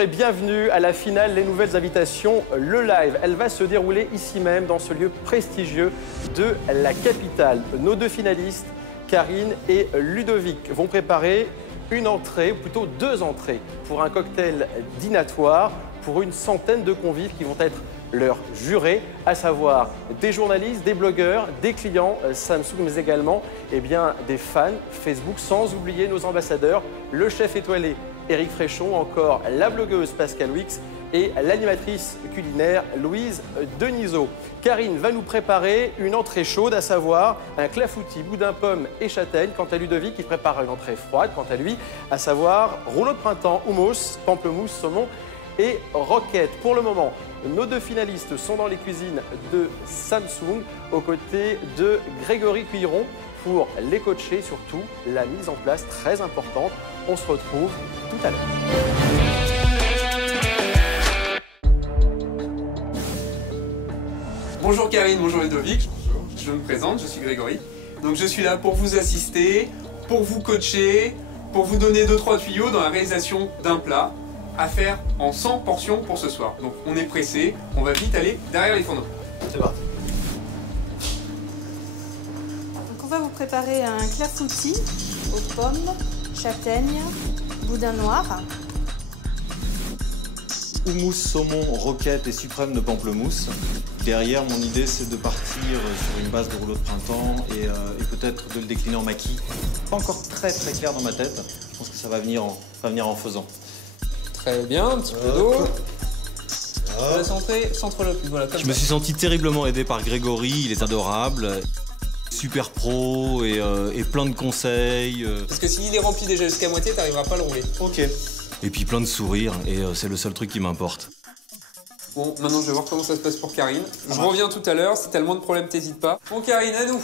Bonjour et bienvenue à la finale Les Nouvelles Invitations, le live. Elle va se dérouler ici même, dans ce lieu prestigieux de la capitale. Nos deux finalistes, Karine et Ludovic, vont préparer une entrée, ou plutôt deux entrées, pour un cocktail dînatoire pour une centaine de convives qui vont être leurs jurés, à savoir des journalistes, des blogueurs, des clients Samsung, mais également des fans Facebook, sans oublier nos ambassadeurs, le chef étoilé Éric Fréchon, encore la blogueuse Pascal Wix et l'animatrice culinaire Louise Denisot. Karine va nous préparer une entrée chaude, à savoir un clafoutis, boudin, pomme et châtaigne. Quant à Ludovic, il prépare une entrée froide, quant à lui, à savoir rouleau de printemps, houmous, pamplemousse, saumon et roquette. Pour le moment, nos deux finalistes sont dans les cuisines de Samsung, aux côtés de Grégory Cuilleron, pour les coacher, surtout la mise en place très importante. On se retrouve tout à l'heure. Bonjour Karine, bonjour Ludovic. Bonjour. Je me présente, je suis Grégory. Donc je suis là pour vous assister, pour vous coacher, pour vous donner 2-3 tuyaux dans la réalisation d'un plat à faire en 100 portions pour ce soir. Donc on est pressé, on va vite aller derrière les fourneaux. C'est parti. Donc on va vous préparer un clafoutis aux pommes, châtaignes, boudin noir. Houmous, saumon, roquette et suprême de pamplemousse. Derrière, mon idée, c'est de partir sur une base de rouleau de printemps et peut-être de le décliner en maquis. Pas encore très clair dans ma tête. Je pense que ça va venir en faisant. Très bien, un petit peu d'eau. On va centrer, centre-le. Voilà, Je me suis senti terriblement aidé par Grégory, il est adorable. Super pro et plein de conseils. Parce que s'il est rempli déjà jusqu'à moitié, t'arriveras pas à le rouler. Ok. Et puis plein de sourires, et c'est le seul truc qui m'importe. Bon, maintenant je vais voir comment ça se passe pour Karine. Je reviens tout à l'heure, si t'as le moins de problèmes, t'hésites pas. Bon Karine, à nous.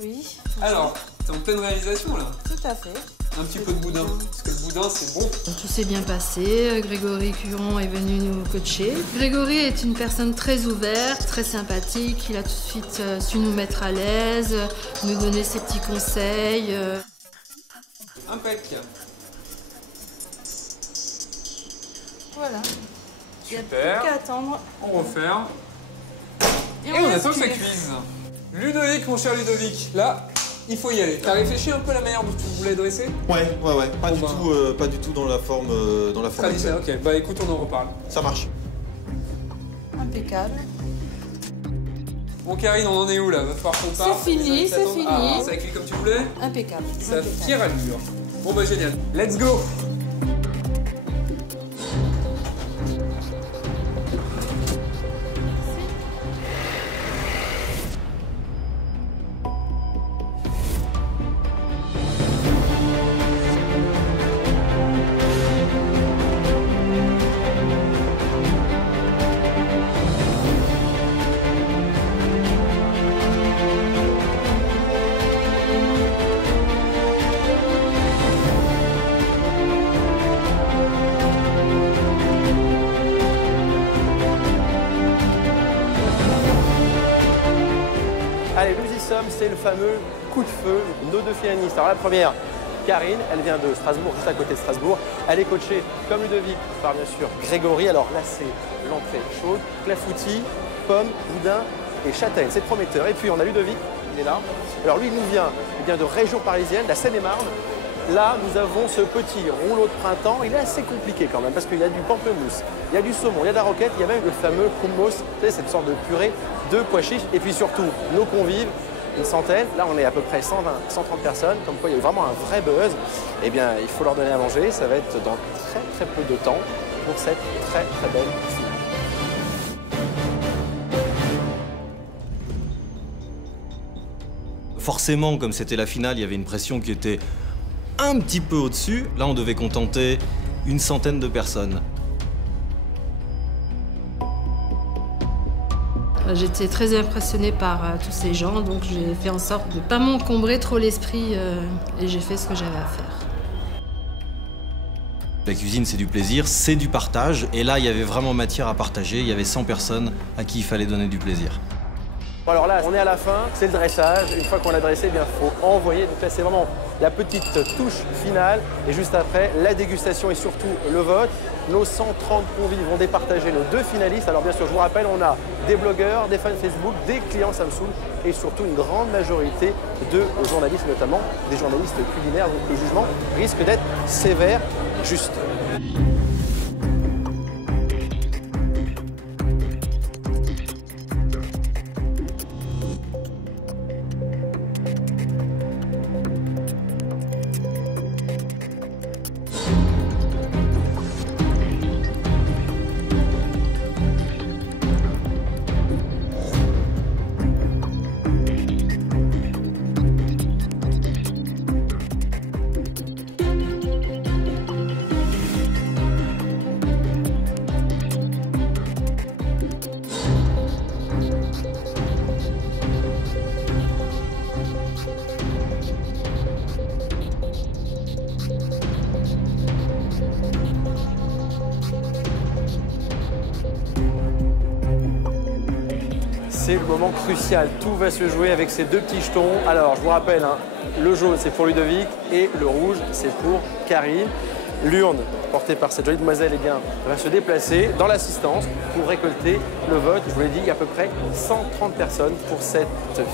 Oui. Alors, t'es en pleine réalisation là. Tout à fait. Un petit peu de boudin, parce que le boudin c'est bon. Tout s'est bien passé, Grégory Cuilleron est venu nous coacher. Grégory est une personne très ouverte, très sympathique, il a tout de suite su nous mettre à l'aise, nous donner ses petits conseils. Impec. Voilà. Il n'y a Super. plus qu'à attendre. On referme. Et on attend que ça cuire. cuise. Ludovic, mon cher Ludovic, là, il faut y aller. T'as réfléchi un peu à la manière dont tu voulais dresser? Ouais. Pas du tout dans la forme Traditionnel, ok. Bah écoute, on en reparle. Ça marche. Impeccable. Bon Karine, on en est où là? Va falloir qu'on parte. C'est fini, Les amis c'est s'attendent. fini. Ah, ça a cuit comme tu voulais? Impeccable. Ça Impeccable. tire à l'allure. Bon bah génial. Let's go! Allez, nous y sommes, c'est le fameux coup de feu, nos deux finalistes. Alors la première, Karine, elle vient de Strasbourg, juste à côté de Strasbourg. Elle est coachée, comme Ludovic, par bien sûr Grégory. Alors là, c'est l'entrée chaude, clafoutis, pommes, boudin et châtaigne. C'est prometteur. Et puis on a Ludovic, il est là. Alors lui, il nous vient de région parisienne, la Seine-et-Marne. Là, nous avons ce petit rouleau de printemps. Il est assez compliqué quand même, parce qu'il y a du pamplemousse, il y a du saumon, il y a de la roquette, il y a même le fameux hummus, cette sorte de purée de pois chiches. Et puis surtout, nos convives, une centaine. Là, on est à peu près 120, 130 personnes, comme quoi il y a eu vraiment un vrai buzz. Eh bien, il faut leur donner à manger. Ça va être dans très peu de temps pour cette très belle finale. Forcément, comme c'était la finale, il y avait une pression qui était un petit peu au-dessus. Là, on devait contenter une centaine de personnes. J'étais très impressionnée par tous ces gens, donc j'ai fait en sorte de ne pas m'encombrer trop l'esprit et j'ai fait ce que j'avais à faire. La cuisine, c'est du plaisir, c'est du partage. Et là, il y avait vraiment matière à partager. Il y avait 100 personnes à qui il fallait donner du plaisir. Bon, alors là, on est à la fin, c'est le dressage. Une fois qu'on l'a dressé, il faut envoyer. Donc là, c'est vraiment la petite touche finale. Et juste après, la dégustation et surtout le vote. nos 130 convives vont départager nos 2 finalistes. Alors bien sûr, je vous rappelle, on a des blogueurs, des fans Facebook, des clients Samsung et surtout une grande majorité de journalistes, notamment des journalistes culinaires. Donc le jugement risque d'être sévère, juste. C'est le moment crucial, tout va se jouer avec ces 2 petits jetons. Alors, je vous rappelle, hein, le jaune c'est pour Ludovic et le rouge c'est pour Karine. L'urne portée par cette jolie demoiselle eh bien, va se déplacer dans l'assistance pour récolter le vote. Je vous l'ai dit, il y a à peu près 130 personnes pour cette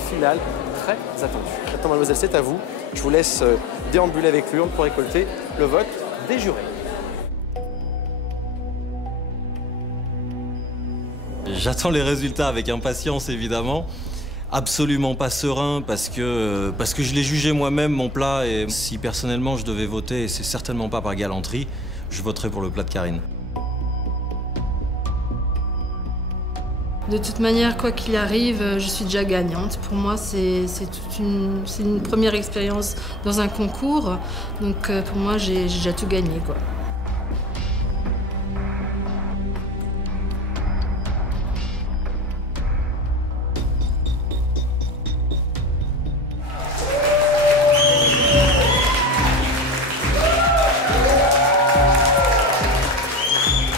finale très attendue. Maintenant, mademoiselle, c'est à vous. Je vous laisse déambuler avec l'urne pour récolter le vote des jurés. J'attends les résultats avec impatience, évidemment. Absolument pas serein parce que je l'ai jugé moi-même, mon plat. Et si personnellement je devais voter, et c'est certainement pas par galanterie, je voterais pour le plat de Karine. De toute manière, quoi qu'il arrive, je suis déjà gagnante. Pour moi, c'est une première expérience dans un concours. Donc pour moi, j'ai déjà tout gagné, quoi.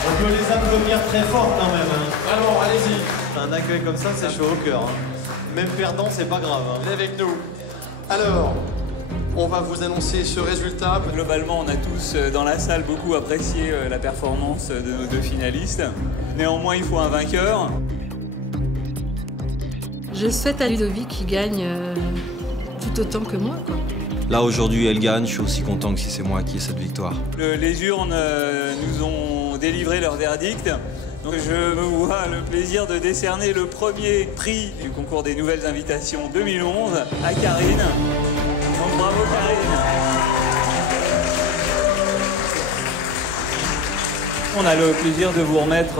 On peut les applaudir très fort quand même. Hein. Alors, allez-y. Un accueil comme ça, c'est chaud au cœur. Hein. Même perdant, c'est pas grave. Hein. Venez avec nous. Alors, on va vous annoncer ce résultat. Globalement, on a tous dans la salle beaucoup apprécié la performance de nos 2 finalistes. Néanmoins, il faut un vainqueur. Je souhaite à Ludovic qu'il gagne tout autant que moi, quoi. Là, aujourd'hui, elle gagne. Je suis aussi content que si c'est moi qui ai cette victoire. Les urnes nous ont délivré leur verdict. Donc je me vois le plaisir de décerner le premier prix du concours des nouvelles invitations 2011 à Karine. Donc bravo Karine. On a le plaisir de vous remettre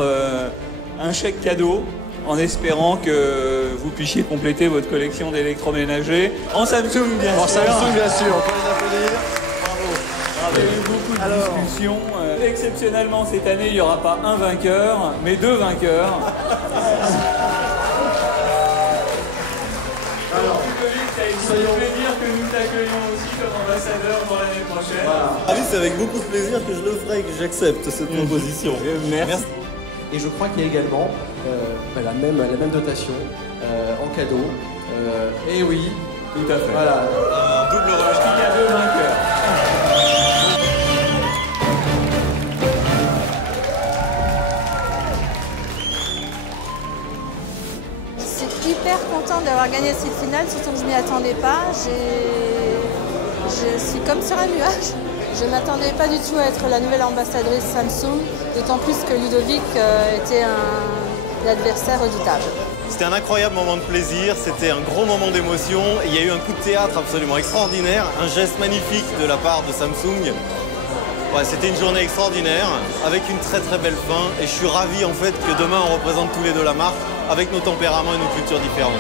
un chèque cadeau en espérant que vous puissiez compléter votre collection d'électroménagers en Samsung bien sûr. En Samsung bien sûr, on peut les applaudir. Il y a eu beaucoup de discussions. Exceptionnellement, cette année, il n'y aura pas un vainqueur, mais 2 vainqueurs. Alors, Ludovic, ça a été un plaisir que nous t'accueillons aussi comme ambassadeur pour l'année prochaine. Voilà. Ah oui, c'est avec beaucoup de plaisir que je le ferai et que j'accepte cette proposition. Merci. Et je crois qu'il y a également la même dotation en cadeau. Et oui, Tout à fait. voilà. Un double relâche. Il y a 2 vainqueurs. Je suis hyper contente d'avoir gagné cette finale, surtout que je ne m'y attendais pas. Je suis comme sur un nuage. Je ne m'attendais pas du tout à être la nouvelle ambassadrice Samsung, d'autant plus que Ludovic était un adversaire redoutable. C'était un incroyable moment de plaisir, c'était un gros moment d'émotion. Il y a eu un coup de théâtre absolument extraordinaire, un geste magnifique de la part de Samsung. Ouais, c'était une journée extraordinaire, avec une très très belle fin. Et je suis ravi en fait que demain on représente tous les 2 la marque, avec nos tempéraments et nos cultures différentes.